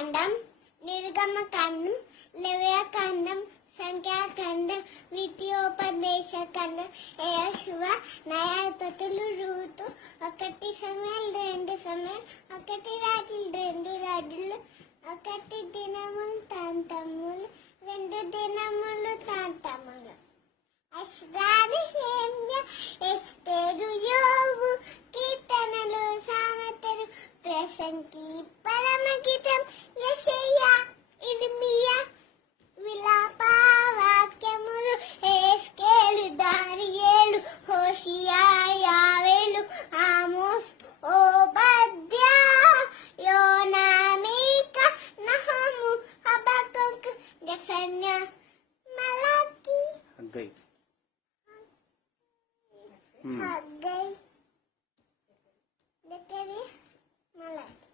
కాండం, నిర్గమకాండం, లేవ్యకాండం, సంఖ్యాకాండం, ద్వితీయోపదేశకాండం, యెహోషువ, న్యాయాధిపతులు, రూతు, 1 సమూయేలు, 2 సమూయేలు, 1 రాజులు, 2 రాజులు, 1 దినములు, తాంతములు, 2 దినములు, తాంతములు, అష్రాని, హేమ్య, ఎస్తేరు, యోబు, కీర్తనలు, సామెతలు, ప్రసంగి, పరమగీతం, యెషయా, ఇర్మీయా, విలాప వాక్యములు, హెస్కేలు, దానియేలు, హోషియా, యావేలు, ఆమోస్, ఓబద్యా, యోనా, మీకా, నహము, హబక్కూకు, జెఫన్యా, మలాకి, హగ్గై, జకర్యా, మలాకి.